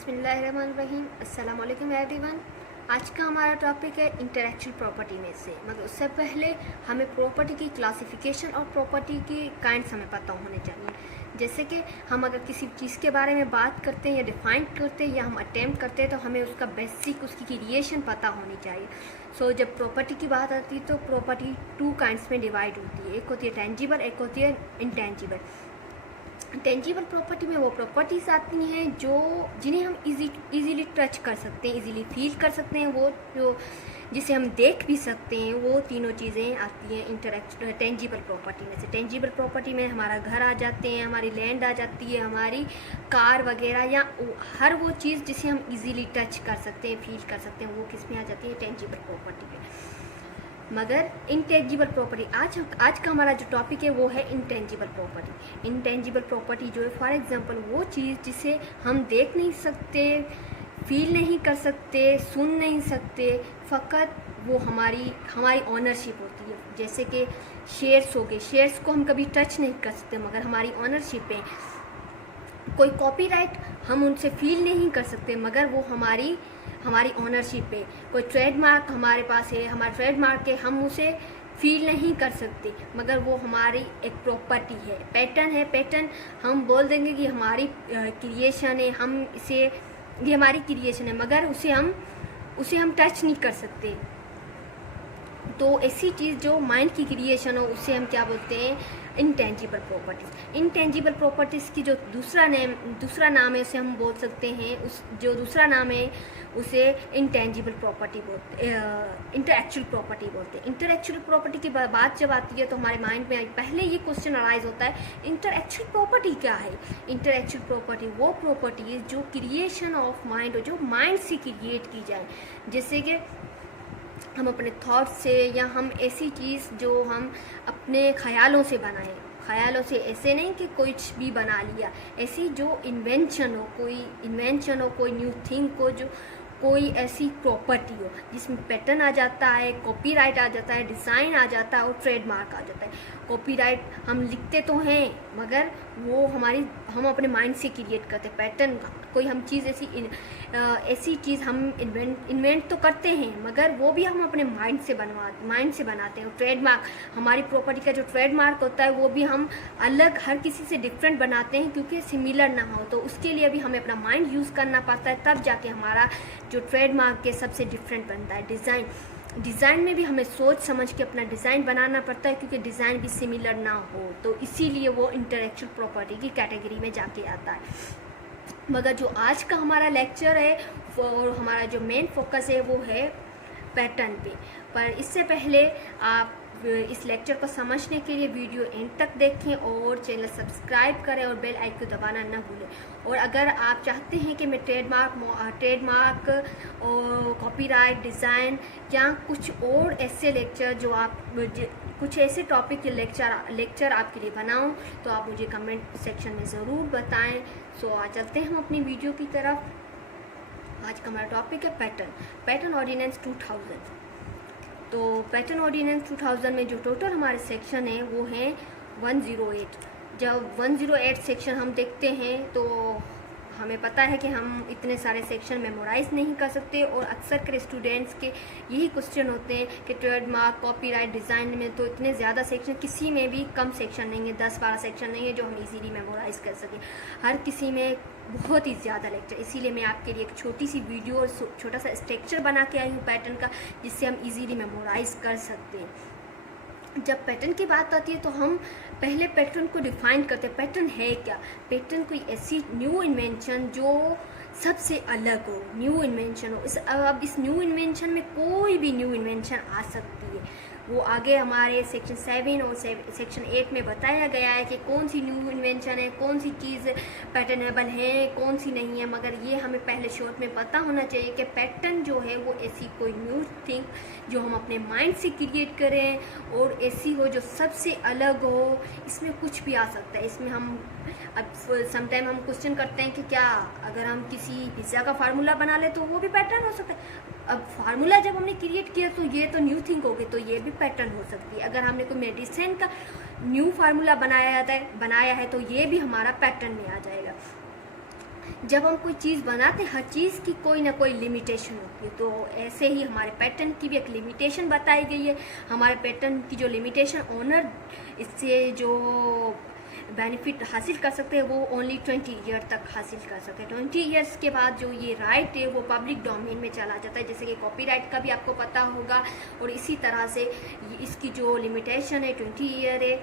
बिस्मिल्लाहिर्रहमानिर्रहीम। अस्सलाम वालेकुम एवरीवन। आज का हमारा टॉपिक है इंटेलेक्चुअल प्रॉपर्टी में से। मगर उससे पहले हमें प्रॉपर्टी की क्लासिफिकेशन और प्रॉपर्टी की काइंड्स हमें पता होने चाहिए। जैसे कि हम अगर किसी चीज़ के बारे में बात करते हैं या डिफाइन करते हैं या हम अटेम्प्ट करते हैं तो हमें उसका बेसिक उसकी क्रिएशन पता होनी चाहिए। जब प्रॉपर्टी की बात आती है तो प्रॉपर्टी टू काइंड्स में डिवाइड होती है। एक होती है टेंजिबल, एक होती है इंटेंजिबल। टेंजिबल प्रॉपर्टी में वो प्रॉपर्टीज आती हैं जिन्हें हम इजीली टच कर सकते हैं, इजीली फील कर सकते हैं, वो जो जिसे हम देख भी सकते हैं, वो तीनों चीज़ें आती हैं टेंजिबल प्रॉपर्टी में से। टेंजिबल प्रॉपर्टी में हमारा घर आ जाते हैं, हमारी लैंड आ जाती है, हमारी कार वगैरह या हर वो चीज़ जिसे हम इजीली टच कर सकते हैं, फील कर सकते हैं, वो किस में आ जाती है? टेंजिबल प्रॉपर्टी में। मगर इंटेंजिबल प्रॉपर्टी आज का हमारा जो टॉपिक है वो है इंटेंजिबल प्रॉपर्टी। इंटेंजिबल प्रॉपर्टी जो है फॉर एग्जांपल वो चीज़ जिसे हम देख नहीं सकते, फील नहीं कर सकते, सुन नहीं सकते, फ़कत वो हमारी ऑनरशिप होती है। जैसे कि शेयर्स हो गए, शेयर्स को हम कभी टच नहीं कर सकते मगर हमारी ऑनरशिप है। कोई कॉपीराइट हम उनसे फील नहीं कर सकते मगर वो हमारी ऑनरशिप है। कोई ट्रेडमार्क हमारे पास है, हमारा ट्रेडमार्क है, हम उसे फील नहीं कर सकते मगर वो हमारी एक प्रॉपर्टी है। पैटर्न है, पैटर्न हम बोल देंगे कि हमारी क्रिएशन है, ये हमारी क्रिएशन है मगर उसे हम टच नहीं कर सकते। तो ऐसी चीज़ जो माइंड की क्रिएशन हो उसे हम क्या बोलते हैं? Intangible properties. इंटेंजिबल प्रॉपर्टीज़ की जो दूसरा नाम है उसे हम बोल सकते हैं, जो दूसरा नाम है उसे इंटेंजिबल प्रॉपर्टी बोलते, इंटेलेक्चुअल प्रॉपर्टी बोलते हैं। इंटेलेक्चुअल प्रॉपर्टी की बात जब आती है तो हमारे माइंड में पहले ये क्वेश्चन अराइज होता है, इंटेलेक्चुअल प्रॉपर्टी क्या है? इंटेलेक्चुअल प्रॉपर्टी वो प्रॉपर्टी है जो क्रिएशन ऑफ माइंड हो, जो माइंड से क्रिएट की जाए। जैसे कि हम अपने थॉट से या हम ऐसी चीज़ जो हम अपने ख्यालों से बनाएं, ख्यालों से ऐसे नहीं कि कुछ भी बना लिया, ऐसी जो इन्वेंशन हो, कोई न्यू थिंग को, जो कोई ऐसी प्रॉपर्टी हो जिसमें पैटर्न आ जाता है, कॉपीराइट आ जाता है, डिज़ाइन आ जाता है और ट्रेडमार्क आ जाता है। कॉपीराइट हम लिखते तो हैं मगर वो हम अपने माइंड से क्रिएट करते हैं। पैटर्न कोई हम चीज़ ऐसी चीज़ हम इन्वेंट तो करते हैं मगर वो भी हम अपने माइंड से बनाते हैं। और ट्रेडमार्क, हमारी प्रॉपर्टी का जो ट्रेडमार्क होता है वो भी हम अलग, हर किसी से डिफरेंट बनाते हैं क्योंकि सिमिलर ना हो। तो उसके लिए भी हमें अपना माइंड यूज़ करना पड़ता है, तब जाके हमारा जो ट्रेडमार्क के सबसे डिफरेंट बनता है। डिज़ाइन में भी हमें सोच समझ के अपना डिज़ाइन बनाना पड़ता है क्योंकि डिज़ाइन भी सिमिलर ना हो, तो इसीलिए वो इंटेलेक्चुअल प्रॉपर्टी की कैटेगरी में जाके आता है। मगर जो आज का हमारा लेक्चर है और हमारा जो मेन फोकस है वो है पैटर्न पे। पर इससे पहले आप इस लेक्चर को समझने के लिए वीडियो एंड तक देखें और चैनल सब्सक्राइब करें और बेल आइकन को दबाना न भूलें। और अगर आप चाहते हैं कि मैं ट्रेडमार्क और कॉपीराइट, डिज़ाइन या कुछ और ऐसे लेक्चर कुछ ऐसे टॉपिक के लेक्चर आपके लिए बनाऊं तो आप मुझे कमेंट सेक्शन में ज़रूर बताएं। आज चलते हैं हम अपनी वीडियो की तरफ। आज का हमारा टॉपिक है पैटर्न ऑर्डिनेंस 2000। तो पैटर्न ऑर्डिनेंस 2000 में जो टोटल हमारे सेक्शन है वो है 108। जब 108 सेक्शन हम देखते हैं तो हमें पता है कि हम इतने सारे सेक्शन मेमोराइज नहीं कर सकते और अक्सर के स्टूडेंट्स के यही क्वेश्चन होते हैं कि ट्रेडमार्क, कॉपीराइट, डिज़ाइन में तो इतने ज़्यादा सेक्शन, किसी में भी कम सेक्शन नहीं है, 10-12 सेक्शन नहीं है जो हम इजीली मेमोराइज कर सकें। हर किसी में बहुत ही ज़्यादा लेक्चर, इसीलिए मैं आपके लिए एक छोटी सी वीडियो और छोटा सा स्ट्रक्चर बना के आई हूँ पैटर्न का, जिससे हम इजीली मेमोराइज कर सकते हैं। जब पैटर्न की बात आती है तो हम पहले पैटर्न को डिफाइन करते हैं। पैटर्न है क्या? पैटर्न कोई ऐसी न्यू इन्वेंशन जो सबसे अलग हो, न्यू इन्वेंशन हो। अब इस न्यू इन्वेंशन में कोई भी न्यू इन्वेंशन आ सकती है। वो आगे हमारे सेक्शन 7 और सेक्शन 8 में बताया गया है कि कौन सी न्यू इन्वेंशन है, कौन सी चीज़ पैटर्नेबल है, कौन सी नहीं है। मगर ये हमें पहले शॉर्ट में पता होना चाहिए कि पैटर्न जो है वो ऐसी कोई न्यू थिंग जो हम अपने माइंड से क्रिएट करें और ऐसी हो जो सबसे अलग हो। इसमें कुछ भी आ सकता है। इसमें हम अब समटाइम हम क्वेश्चन करते हैं कि क्या अगर हम किसी पिज़्ज़ा का फार्मूला बना ले तो वो भी पैटर्न हो सकता है। अब फार्मूला जब हमने क्रिएट किया तो ये तो न्यू थिंग हो गई, तो ये भी पैटर्न हो सकती है। अगर हमने कोई मेडिसिन का न्यू फार्मूला बनाया है तो ये भी हमारा पैटर्न में आ जाएगा। जब हम कोई चीज़ बनाते हैं हर चीज़ की कोई ना कोई लिमिटेशन होती है, तो ऐसे ही हमारे पैटर्न की भी एक लिमिटेशन बताई गई है। हमारे पैटर्न की जो लिमिटेशन ओनर इससे जो बेनिफिट हासिल कर सकते हैं वो ओनली 20 ईयर तक हासिल कर सकते हैं। 20 ईयर्स के बाद जो ये राइट है वो पब्लिक डोमेन में चला जाता है, जैसे कि कॉपीराइट का भी आपको पता होगा। और इसी तरह से इसकी जो लिमिटेशन है 20 ईयर है।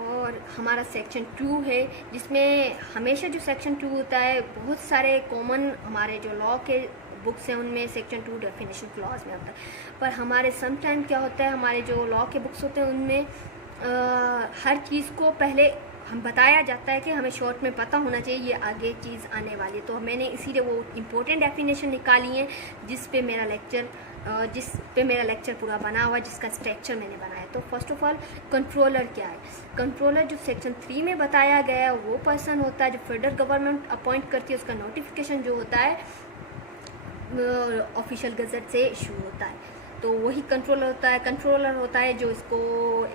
और हमारा सेक्शन 2 है, जिसमें हमेशा जो सेक्शन 2 होता है बहुत सारे कॉमन हमारे जो लॉ के बुक्स हैं उनमें सेक्शन 2 डेफिनेशन क्लॉज में होता है। पर हमारे सम टाइम क्या होता है, हमारे जो लॉ के बुक्स होते हैं उनमें हर चीज़ को पहले हम बताया जाता है कि हमें शॉर्ट में पता होना चाहिए ये आगे चीज़ आने वाली है। तो मैंने इसीलिए वो इम्पोर्टेंट डेफिनेशन निकाली है जिस पे मेरा लेक्चर पूरा बना हुआ है, जिसका स्ट्रक्चर मैंने बनाया। तो फर्स्ट ऑफ ऑल कंट्रोलर क्या है। कंट्रोलर जो सेक्शन 3 में बताया गया है वो पर्सन होता है जो फेडरल गवर्नमेंट अपॉइंट करती है। उसका नोटिफिकेशन जो होता है ऑफिशियल गजट से इशू होता है, तो वही कंट्रोलर होता है जो इसको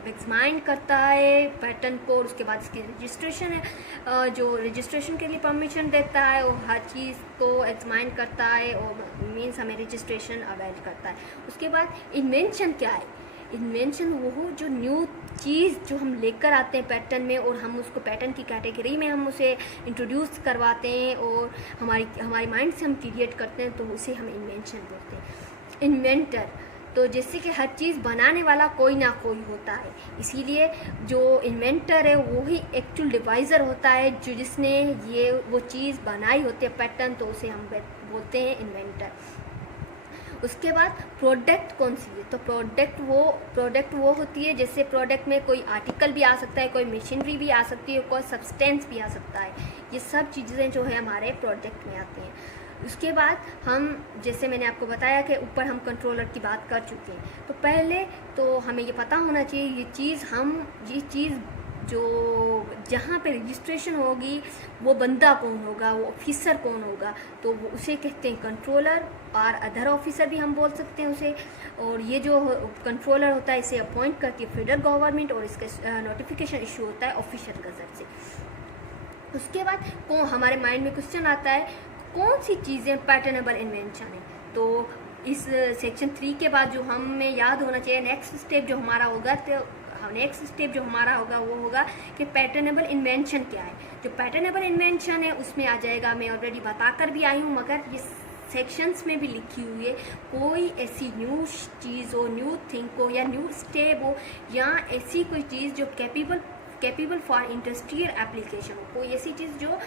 एग्जामाइन करता है पैटर्न को, और उसके बाद इसकी रजिस्ट्रेशन है, जो रजिस्ट्रेशन के लिए परमिशन देता है और हर चीज़ को एग्जामाइन करता है और मीन्स हमें रजिस्ट्रेशन अवेल करता है। उसके बाद इन्वेंशन क्या है। इन्वेंशन वो हो जो न्यू चीज़ जो हम लेकर आते हैं पैटर्न में, और हम उसको पैटर्न की कैटेगरी में हम उसे इंट्रोड्यूस करवाते हैं और हमारी माइंड से हम क्रिएट करते हैं, तो उसे हम इन्वेंशन बोलते हैं। इन्वेंटर तो जैसे कि हर चीज़ बनाने वाला कोई ना कोई होता है, इसीलिए जो इन्वेंटर है वो ही एक्चुअल डिवाइज़र होता है जो जिसने वो चीज़ बनाई होती है पैटर्न, तो उसे हम बोलते हैं इन्वेंटर। उसके बाद प्रोडक्ट कौन सी है, तो प्रोडक्ट वो होती है जैसे प्रोडक्ट में कोई आर्टिकल भी आ सकता है, कोई मशीनरी भी आ सकती है, कोई सब्सटेंस भी आ सकता है। ये सब चीज़ें जो है हमारे प्रोडक्ट में आती हैं। उसके बाद हम जैसे मैंने आपको बताया कि ऊपर हम कंट्रोलर की बात कर चुके हैं, तो पहले तो हमें ये पता होना चाहिए ये चीज़ जो जहाँ पे रजिस्ट्रेशन होगी वो बंदा कौन होगा, वो ऑफिसर कौन होगा, तो वो उसे कहते हैं कंट्रोलर, और अदर ऑफिसर भी हम बोल सकते हैं उसे। और ये जो कंट्रोलर होता है इसे अपॉइंट करती है फेडरल गवर्नमेंट और इसका नोटिफिकेशन इशू होता है ऑफिशियल गजट से। उसके बाद हमारे माइंड में क्वेश्चन आता है कौन सी चीज़ें पैटर्नेबल इन्वेंशन है। तो इस सेक्शन 3 के बाद जो हमें याद होना चाहिए नेक्स्ट स्टेप जो हमारा होगा वो होगा कि पैटर्नेबल इन्वेंशन क्या है। जो पैटर्नेबल इन्वेंशन है उसमें आ जाएगा, मैं ऑलरेडी बताकर भी आई हूँ मगर ये सेक्शंस में भी लिखी हुई है, कोई ऐसी न्यू चीज़ हो, न्यू थिंग हो या न्यू स्टेप हो, या ऐसी कोई चीज़ जो कैपेबल फॉर इंडस्ट्रियल एप्लीकेशन हो, कोई ऐसी चीज़ जो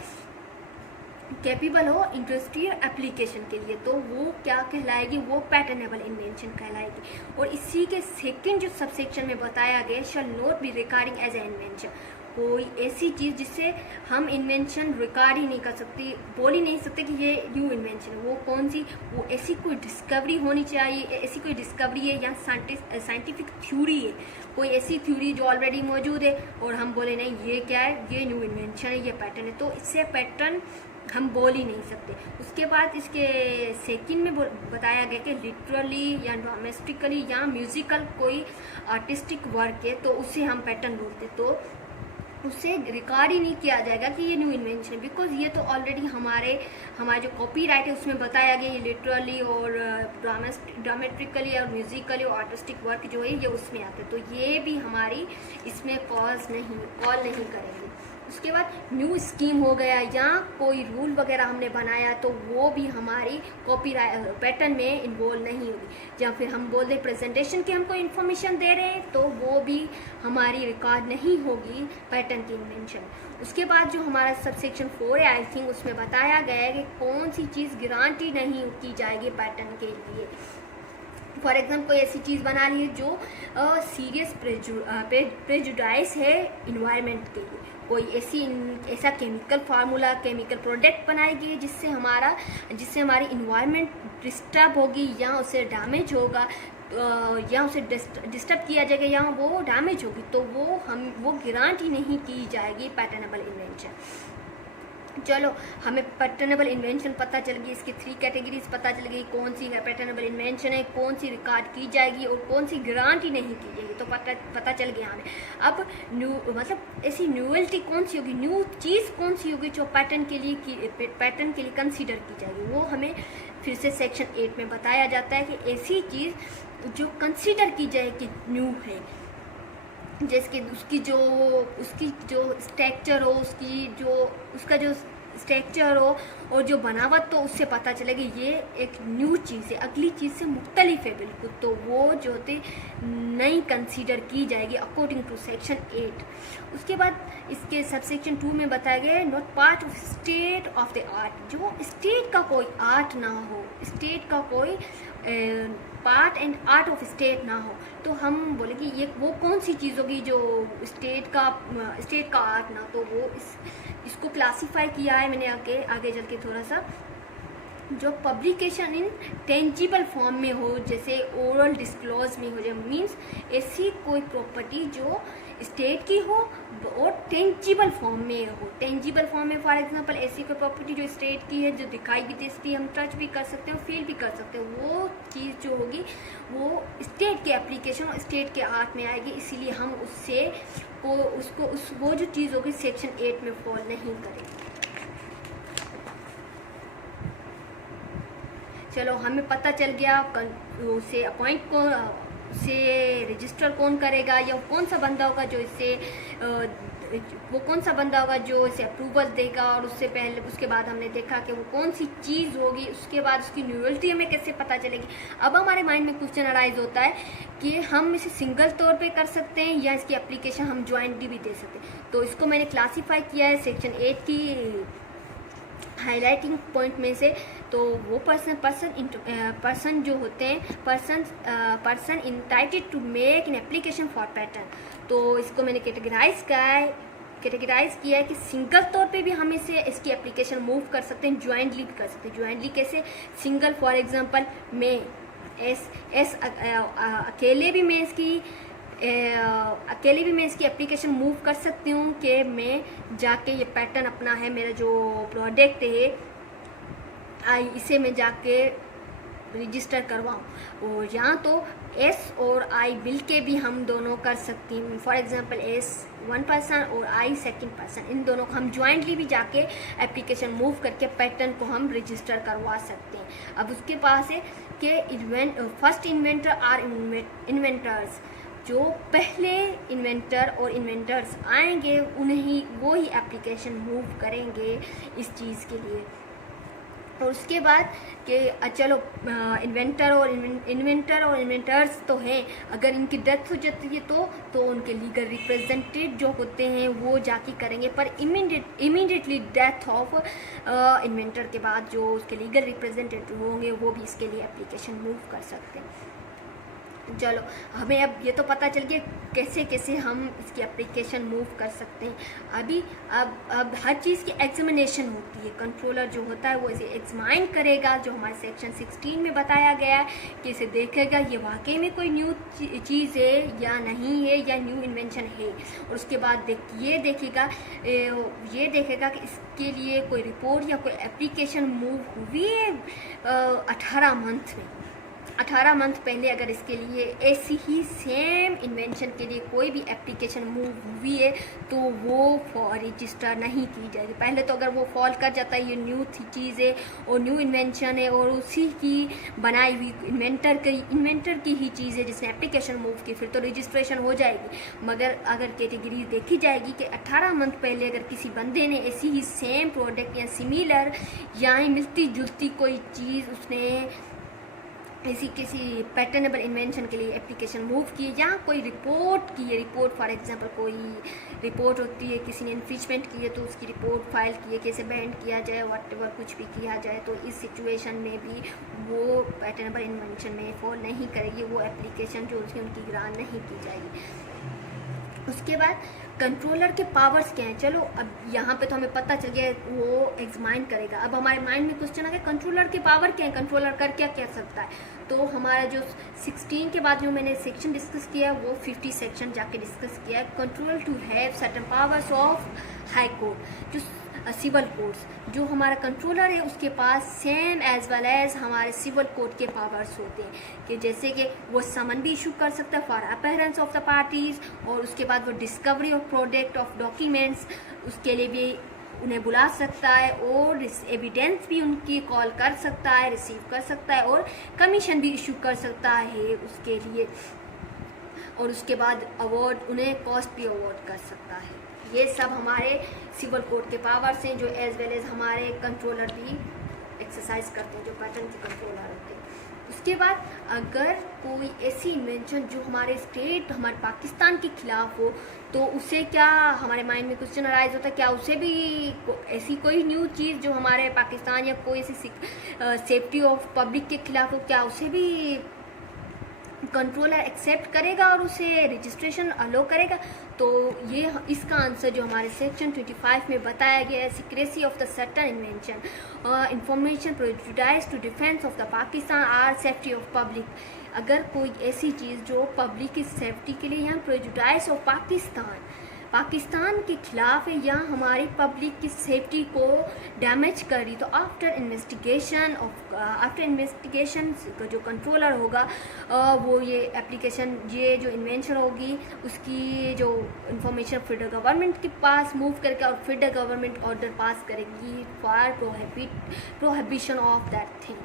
कैपेबल हो इंडस्ट्रियल एप्लीकेशन के लिए, तो वो क्या कहलाएगी, वो पैटर्नेबल इन्वेंशन कहलाएगी। और इसी के सेकंड जो सबसेक्शन में बताया गया shall not be regarding as a invention, कोई ऐसी चीज़ जिससे हम इन्वेंशन रिकॉर्ड ही नहीं कर सकते, बोल ही नहीं सकते कि ये न्यू इन्वेंशन है। वो कौन सी, वो ऐसी कोई डिस्कवरी होनी चाहिए, ऐसी कोई डिस्कवरी है या साइंटिफिक थ्योरी है, कोई ऐसी थ्योरी जो ऑलरेडी मौजूद है और हम बोले नहीं ये क्या है, ये न्यू इन्वेंशन है, ये पैटर्न है, तो इससे पैटर्न हम बोल ही नहीं सकते। उसके बाद इसके सेकंड में बताया गया कि लिटरली या डोमेस्टिकली या म्यूजिकल कोई आर्टिस्टिक वर्क है तो उसे हम पैटर्न बोलते, तो उससे रिकॉर्ड ही नहीं किया जाएगा कि ये न्यू इन्वेंशन है, बिकॉज ये तो ऑलरेडी हमारे जो कॉपीराइट है उसमें बताया गया ये लिटरली और ड्रामेट्रिकली और म्यूजिकली और आर्टिस्टिक वर्क जो है ये उसमें आते हैं, तो ये भी हमारी इसमें कॉल नहीं करेंगे। उसके बाद न्यू स्कीम हो गया या कोई रूल वगैरह हमने बनाया तो वो भी हमारी कॉपीराइट पैटर्न में इन्वॉल्व नहीं होगी। या फिर हम बोल दें प्रेजेंटेशन की हमको इन्फॉर्मेशन दे रहे हैं तो वो भी हमारी रिकॉर्ड नहीं होगी पैटर्न की इन्वेंशन। उसके बाद जो हमारा सबसेक्शन 4 है आई थिंक उसमें बताया गया है कि कौन सी चीज़ गारंटी नहीं की जाएगी पैटर्न के लिए। फॉर एग्जाम्पल कोई ऐसी चीज़ बना ली है जो सीरियस प्रेजुडाइस है इन्वायरमेंट के लिए, कोई ऐसा केमिकल प्रोडक्ट बनाई गई है जिससे हमारी इन्वायरमेंट डिस्टर्ब होगी या उसे डैमेज होगा या उसे डिस्टर्ब किया जाएगा या वो डैमेज होगी, तो वो गारंटी नहीं की जाएगी पैटर्नेबल इन्वेंशन। चलो हमें पैटर्नेबल इन्वेंशन पता चल गई, इसकी 3 कैटेगरीज पता चल गई, कौन सी है पैटर्नेबल इन्वेंशन है, कौन सी रिकॉर्ड की जाएगी और कौन सी गारंटी नहीं की जाएगी, तो पता चल गया हमें। अब न्यू मतलब ऐसी न्यूअलिटी कौन सी होगी, न्यू चीज़ कौन सी होगी जो पैटर्न के लिए कंसीडर की जाएगी, वो हमें फिर से सेक्शन 8 में बताया जाता है कि ऐसी चीज़ जो कंसीडर की जाए कि न्यू है, जैसे उसकी जो स्ट्रक्चर हो, उसका जो स्ट्रक्चर हो और जो बनावट, तो उससे पता चलेगा ये एक न्यू चीज़ है, अगली चीज़ से मुख्तलिफ है बिल्कुल, तो वो जो होती नई कंसीडर की जाएगी अकॉर्डिंग टू सेक्शन 8। उसके बाद इसके सबसेक्शन 2 में बताया गया है not part of state of the art, जो स्टेट का कोई आर्ट ना हो, स्टेट का कोई part and art of state ना हो, तो हम बोलेंगे ये वो कौन सी चीज़ होगी जो स्टेट का आर्ट ना, तो वो इसको क्लासीफाई किया है मैंने आगे चल के थोड़ा सा, जो पब्लिकेशन इन टेंजिबल फॉर्म में हो, जैसे ओरल डिस्क्लोज में हो जाए, मीन्स ऐसी कोई प्रॉपर्टी जो स्टेट की हो और टेंजिबल फॉर्म में हो। टेंजिबल फॉर्म में फॉर एग्जांपल ऐसी कोई प्रॉपर्टी जो स्टेट की है, जो दिखाई भी दे सकती है, हम टच भी कर सकते हैं, फील भी कर सकते हैं, वो चीज़ जो होगी वो स्टेट के एप्लीकेशन और स्टेट के आर्ट में आएगी, इसीलिए हम वो जो चीज़ होगी सेक्शन 8 में फॉल नहीं करेगी। चलो हमें पता चल गया उसे अपॉइंट उसे रजिस्टर कौन करेगा, या कौन सा बंदा होगा जो इसे अप्रूवल देगा, और उसके बाद हमने देखा कि वो कौन सी चीज़ होगी, उसके बाद उसकी न्यूअलिटी हमें कैसे पता चलेगी। अब हमारे माइंड में क्वेश्चन अराइज होता है कि हम इसे सिंगल तौर पे कर सकते हैं या इसकी एप्लीकेशन हम ज्वाइंटली भी दे सकते हैं, तो इसको मैंने क्लासीफाई किया है सेक्शन 8 की हाईलाइटिंग पॉइंट में से। तो वो पर्सन जो होते हैं, person entitled to make an application for patent, तो इसको मैंने कैटेगराइज किया है कि सिंगल तौर पे भी हम इसकी एप्लीकेशन मूव कर सकते हैं, ज्वाइंटली भी कर सकते हैं। ज्वाइंटली कैसे, सिंगल फॉर एग्जांपल मैं अकेले भी मैं इसकी एप्लीकेशन मूव कर सकती हूँ कि मैं जाके ये पैटर्न अपना है, मेरा जो प्रोडक्ट है इसे मैं जाके रजिस्टर करवाऊँ, और यहाँ तो एस और आई मिल के भी हम दोनों कर सकती हूँ। For example S one person और आई सेकंड पर्सन, इन दोनों को हम ज्वाइंटली भी जाके एप्लीकेशन मूव करके पैटर्न को हम रजिस्टर करवा सकते हैं। अब उसके पास है कि फर्स्ट इन्वेंटर आर इन्वेंटर्स, जो पहले इन्वेंटर और इन्वेंटर्स आएंगे वो ही एप्लीकेशन मूव करेंगे इस चीज़ के लिए। और उसके बाद कि चलो इन्वेंटर और इन्वेंटर्स तो हैं, अगर इनकी डेथ हो जाती है तो उनके लीगल रिप्रेजेंटेटिव जो होते हैं वो जाके करेंगे, पर इमीडिएटली डेथ ऑफ इन्वेंटर के बाद जो उसके लीगल रिप्रेजेंटेटिव होंगे वो भी इसके लिए एप्लीकेशन मूव कर सकते हैं। चलो हमें अब ये तो पता चल गया कैसे हम इसकी एप्लीकेशन मूव कर सकते हैं। अब हर चीज़ की एग्जामिनेशन होती है, कंट्रोलर जो होता है वो इसे एग्जामाइन करेगा, जो हमारे सेक्शन 16 में बताया गया है कि इसे देखेगा ये वाकई में कोई न्यू चीज़ है या नहीं है, या न्यू इन्वेंशन है, और उसके बाद ये देखेगा कि इसके लिए कोई रिपोर्ट या कोई एप्लीकेशन मूव हुई है 18 मंथ पहले, अगर इसके लिए ऐसी ही सेम इन्वेंशन के लिए कोई भी एप्लीकेशन मूव हुई है तो वो रजिस्टर नहीं की जाएगी। पहले तो अगर वो फॉल कर जाता है, ये न्यू चीज़ है और न्यू इन्वेंशन है और उसी की बनाई हुई इन्वेंटर की ही चीज़ है जिसने एप्लीकेशन मूव की, फिर तो रजिस्ट्रेशन हो जाएगी। मगर अगर कैटेगरी देखी जाएगी कि 18 मंथ पहले अगर किसी बंदे ने ऐसी ही सेम प्रोडक्ट या सिमिलर या मिलती जुलती कोई चीज़ उसने ऐसी किसी पैटर्नेबल इन्वेंशन के लिए एप्लीकेशन मूव की है, या कोई रिपोर्ट की है, रिपोर्ट फॉर एग्जांपल कोई रिपोर्ट होती है, किसी ने इन्फ्रिंचमेंट की है तो उसकी रिपोर्ट फाइल की है, कैसे बैंड किया जाए, व्हाटएवर कुछ भी किया जाए, तो इस सिचुएशन में भी वो पैटर्नेबल इन्वेंशन में फॉल नहीं करेगी, वो एप्लीकेशन जो उनकी ग्रांट नहीं की जाएगी। उसके बाद कंट्रोलर के पावर्स क्या हैं, चलो अब यहाँ पे तो हमें पता चल गया वो एग्जामाइन करेगा। अब हमारे माइंड में क्वेश्चन आ गया कंट्रोलर के पावर क्या है, कंट्रोलर कर क्या क्या सकता है। तो हमारा जो 16 के बाद जो मैंने सेक्शन डिस्कस किया वो 50 सेक्शन जाके डिस्कस किया है। Control to have certain powers of high court, जो सिविल कोड्स। जो हमारा कंट्रोलर है उसके पास सेम एज वेल एज हमारे सिविल कोड के पावर्स होते हैं, कि जैसे कि वो समन भी इशू कर सकता है for appearance of the parties, और उसके बाद वो discovery of product of documents उसके लिए भी उन्हें बुला सकता है, और एविडेंस भी उनकी कॉल कर सकता है, रिसीव कर सकता है, और कमीशन भी इशू कर सकता है उसके लिए, और उसके बाद अवार्ड उन्हें कॉस्ट भी अवार्ड कर सकता है। ये सब हमारे सिविल कोड के पावर्स हैं जो एज वेल एज हमारे कंट्रोलर भी एक्सरसाइज करते हैं, जो पैटर्न के कंट्रोलर होते हैं। उसके बाद अगर कोई ऐसी इन्वेंशन जो हमारे स्टेट हमारे पाकिस्तान के खिलाफ हो, तो उसे क्या हमारे माइंड में क्वेश्चन अराइज होता है, क्या उसे भी ऐसी कोई न्यू चीज़ जो हमारे पाकिस्तान या कोई ऐसी सेफ्टी ऑफ पब्लिक के खिलाफ हो, क्या उसे भी कंट्रोलर एक्सेप्ट करेगा और उसे रजिस्ट्रेशन अलो करेगा? तो ये इसका आंसर जो हमारे सेक्शन 25 में बताया गया है, secrecy of the certain invention information produce to defence of the Pakistan or safety of public. अगर कोई ऐसी चीज़ जो पब्लिक की सेफ्टी के लिए यहाँ प्रोड्यूस ऑफ पाकिस्तान के खिलाफ है या हमारी पब्लिक की सेफ्टी को डैमेज कर रही, तो आफ्टर इन्वेस्टिगेशन का जो कंट्रोलर होगा वो ये एप्लीकेशन, ये जो इन्वेंशन होगी उसकी जो इंफॉर्मेशन फेडरल गवर्नमेंट के पास मूव करके, और फेडरल गवर्नमेंट ऑर्डर पास करेगी for prohibition of that thing.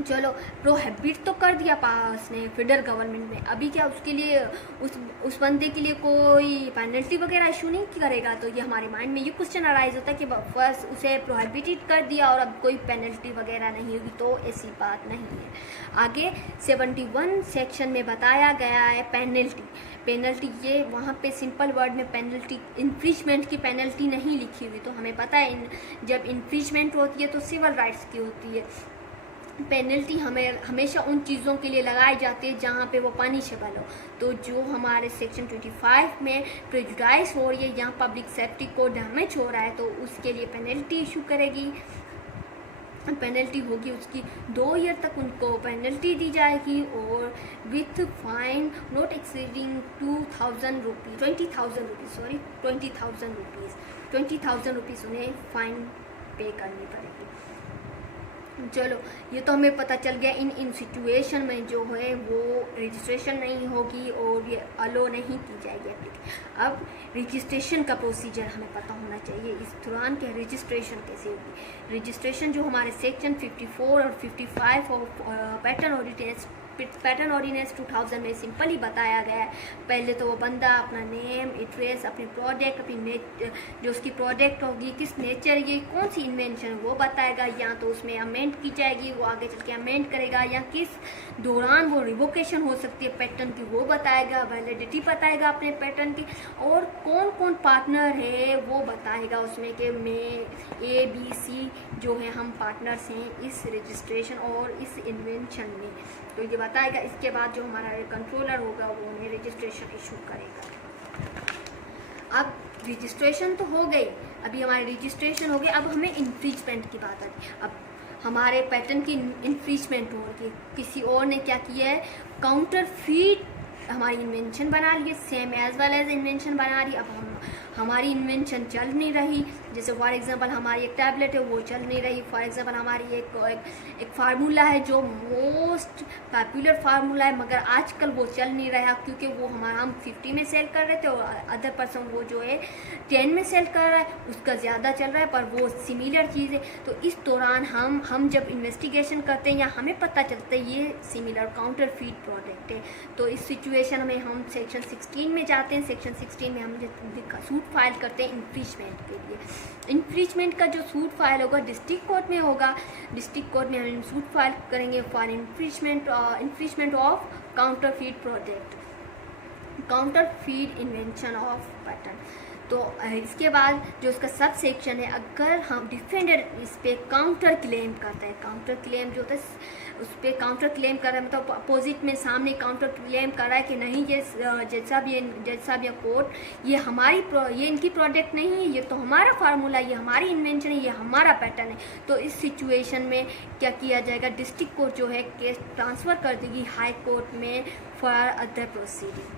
चलो प्रोहिबिट तो कर दिया पास ने फेडरल गवर्नमेंट ने, अभी क्या उसके लिए उस बंदे के लिए कोई पेनल्टी वगैरह इशू नहीं करेगा? तो ये हमारे माइंड में ये क्वेश्चन अराइज होता है कि बस उसे प्रोहिबिटेड कर दिया और अब कोई पेनल्टी वगैरह नहीं होगी, तो ऐसी बात नहीं है। आगे 71 सेक्शन में बताया गया है पेनल्टी ये वहाँ पे सिंपल वर्ड में पेनल्टी, इन्फ्रिजमेंट की पेनल्टी नहीं लिखी हुई, तो हमें पता है जब इन्फ्रिजमेंट होती है तो सिविल राइट्स की होती है। पेनल्टी हमेशा उन चीज़ों के लिए लगाई जाती है जहाँ पे वो पनिशेबल हो। तो जो हमारे सेक्शन 25 में प्रेजुडाइज हो रही है, यहाँ पब्लिक सेफ्टी को डैमेज हो रहा है, तो उसके लिए पेनल्टी इशू करेगी। पेनल्टी होगी उसकी 2 ईयर तक उनको पेनल्टी दी जाएगी, और with fine not exceeding 20,000 rupees उन्हें फाइन पे करनी पड़ेगी। चलो ये तो हमें पता चल गया इन सिचुएशन में जो है वो रजिस्ट्रेशन नहीं होगी और ये अलो नहीं की जाएगी एप्लीकेशन। अब रजिस्ट्रेशन का प्रोसीजर हमें पता होना चाहिए इस दौरान के रजिस्ट्रेशन कैसे होगी। रजिस्ट्रेशन जो हमारे सेक्शन 54 और 55 ऑफ पैटर्न ऑर्डिनेंस 2000 में सिंपल ही बताया गया है। पहले तो वो बंदा अपना नेम, एड्रेस, अपनी प्रोडक्ट, जो उसकी प्रोडक्ट होगी किस नेचर, ये कौन सी इन्वेंशन वो बताएगा, या तो उसमें अमेंड की जाएगी, वो आगे चल के अमेंड करेगा, या किस दौरान वो रिवोकेशन हो सकती है पैटर्न की वो बताएगा, वैलिडिटी बताएगा अपने पैटर्न की, और कौन कौन पार्टनर है वो बताएगा उसमें कि मैं ABC जो है हम पार्टनर्स हैं इस रजिस्ट्रेशन और इस इन्वेंशन में, तो ये बताएगा। इसके बाद जो हमारा कंट्रोलर होगा वो उन्हें रजिस्ट्रेशन इशू करेगा। अब रजिस्ट्रेशन तो हो गई, अभी हमारे रजिस्ट्रेशन हो गए, अब हमें इन्फ्रिजमेंट की बात आती है। अब हमारे पैटर्न की इन्फ्रिजमेंट हो रही है, किसी और ने क्या किया है, काउंटरफीट हमारी इन्वेंशन बना ली है, same as well as invention बना रही। अब हमारी इन्वेंशन चल नहीं रही, जैसे फॉर एग्जांपल हमारी एक टैबलेट है वो चल नहीं रही, फॉर एग्जांपल हमारी एक फार्मूला है जो मोस्ट पॉपुलर फार्मूला है, मगर आजकल वो चल नहीं रहा क्योंकि वो हम 50 में सेल कर रहे थे और अदर पर्सन वो जो है 10 में सेल कर रहा है, उसका ज़्यादा चल रहा है पर वो सिमिलर चीज़ है। तो इस दौरान हम जब इन्वेस्टिगेशन करते हैं या हमें पता चलता है ये सिमिलर काउंटरफीट प्रोडक्ट है, तो इस सिचुएशन में हम सेक्शन 16 में जाते हैं। सेक्शन 16 में हम सूट फाइल करते हैं इन्फ्रिजमेंट के लिए। इन्फ्रिजमेंट का जो सूट फाइल होगा डिस्ट्रिक्ट कोर्ट में होगा, डिस्ट्रिक्ट कोर्ट में हम सूट फाइल करेंगे for infringement of counterfeit product, counterfeit invention of pattern. तो इसके बाद जो उसका सब सेक्शन है, अगर हम डिफेंडर इस पर काउंटर क्लेम करता है, काउंटर क्लेम जो होता है उस पर काउंटर क्लेम कर रहा है, मतलब अपोजिट में सामने काउंटर क्लेम कर रहा है कि नहीं ये जैसा भी ये कोर्ट ये इनकी प्रोडक्ट नहीं है, ये तो हमारा फार्मूला, ये हमारी इन्वेंशन है, ये हमारा पैटर्न है। तो इस सिचुएशन में क्या किया जाएगा, डिस्ट्रिक्ट कोर्ट जो है केस ट्रांसफ़र कर देगी हाई कोर्ट में फॉर अदर प्रोसीडिंग।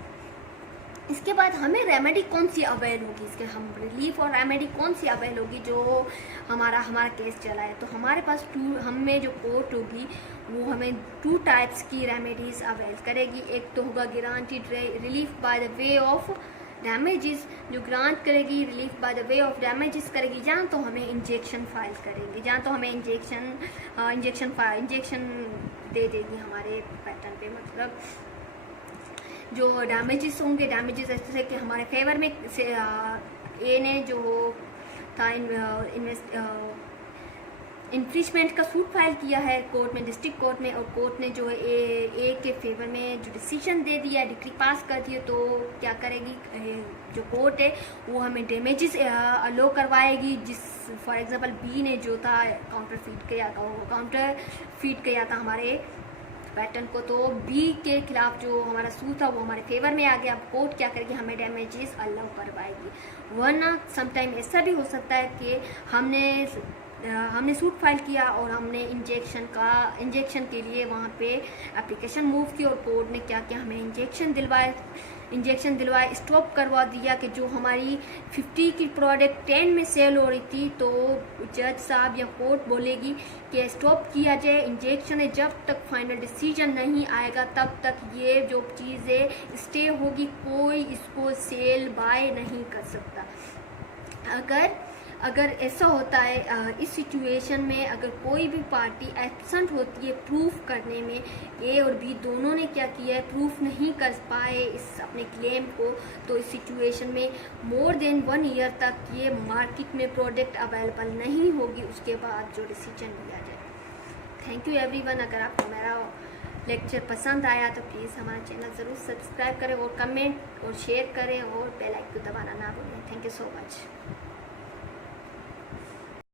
इसके बाद हमें रेमेडी कौन सी अवेल होगी, इसके हम रिलीफ और रेमेडी कौन सी अवेल होगी जो हमारा केस चला है। तो हमारे पास हमें जो कोर्ट होगी वो हमें 2 टाइप्स की रेमेडीज़ अवेल करेगी। एक तो होगा guaranteed relief by the way of damages, जो ग्रांट करेगी relief by the way of damages करेगी, जहाँ तो हमें इंजेक्शन फाइल करेंगे, जहाँ तो हमें इंजेक्शन दे देगी हमारे पैटर्न पे। मतलब जो डैमेजेस होंगे, डैमेजेस जैसे कि हमारे फेवर में से ए ने जो था इन्फ्रिजमेंट का सूट फाइल किया है कोर्ट में, डिस्ट्रिक्ट कोर्ट में, और कोर्ट ने जो है ए के फेवर में जो डिसीजन दे दिया, डिक्री पास कर दिया, तो क्या करेगी जो कोर्ट है वो हमें डैमेजेस अलो करवाएगी। जिस फॉर एग्जांपल बी ने जो था काउंटर फीट किया था हमारे पैटर्न को, तो बी के खिलाफ जो हमारा सूट था वो हमारे फेवर में आ गया। अब कोर्ट क्या करेगी, हमें डैमेजेस अलाउ करवाएगी। वरना समटाइम ऐसा भी हो सकता है कि हमने सूट फाइल किया और हमने इंजेक्शन के लिए वहाँ पे एप्लीकेशन मूव की, और कोर्ट ने क्या किया, हमें इंजेक्शन दिलवाए, स्टॉप करवा दिया कि जो हमारी 50 की प्रोडक्ट 10 में सेल हो रही थी, तो जज साहब या कोर्ट बोलेगी कि स्टॉप किया जाए इंजेक्शन है, जब तक फाइनल डिसीजन नहीं आएगा तब तक ये जो चीज़ें स्टे होगी, कोई इसको सेल बाय नहीं कर सकता। अगर ऐसा होता है इस सिचुएशन में, अगर कोई भी पार्टी एब्सेंट होती है प्रूफ करने में, ए और बी दोनों ने क्या किया है, प्रूफ नहीं कर पाए इस अपने क्लेम को, तो इस सिचुएशन में मोर देन 1 ईयर तक ये मार्केट में प्रोडक्ट अवेलेबल नहीं होगी, उसके बाद जो डिसीजन लिया जाए। Thank you everyone. अगर आपको मेरा लेक्चर पसंद आया तो प्लीज़ हमारा चैनल ज़रूर सब्सक्राइब करें और कमेंट और शेयर करें और बेल आइकन को दबाना ना भूलें। Thank you so much.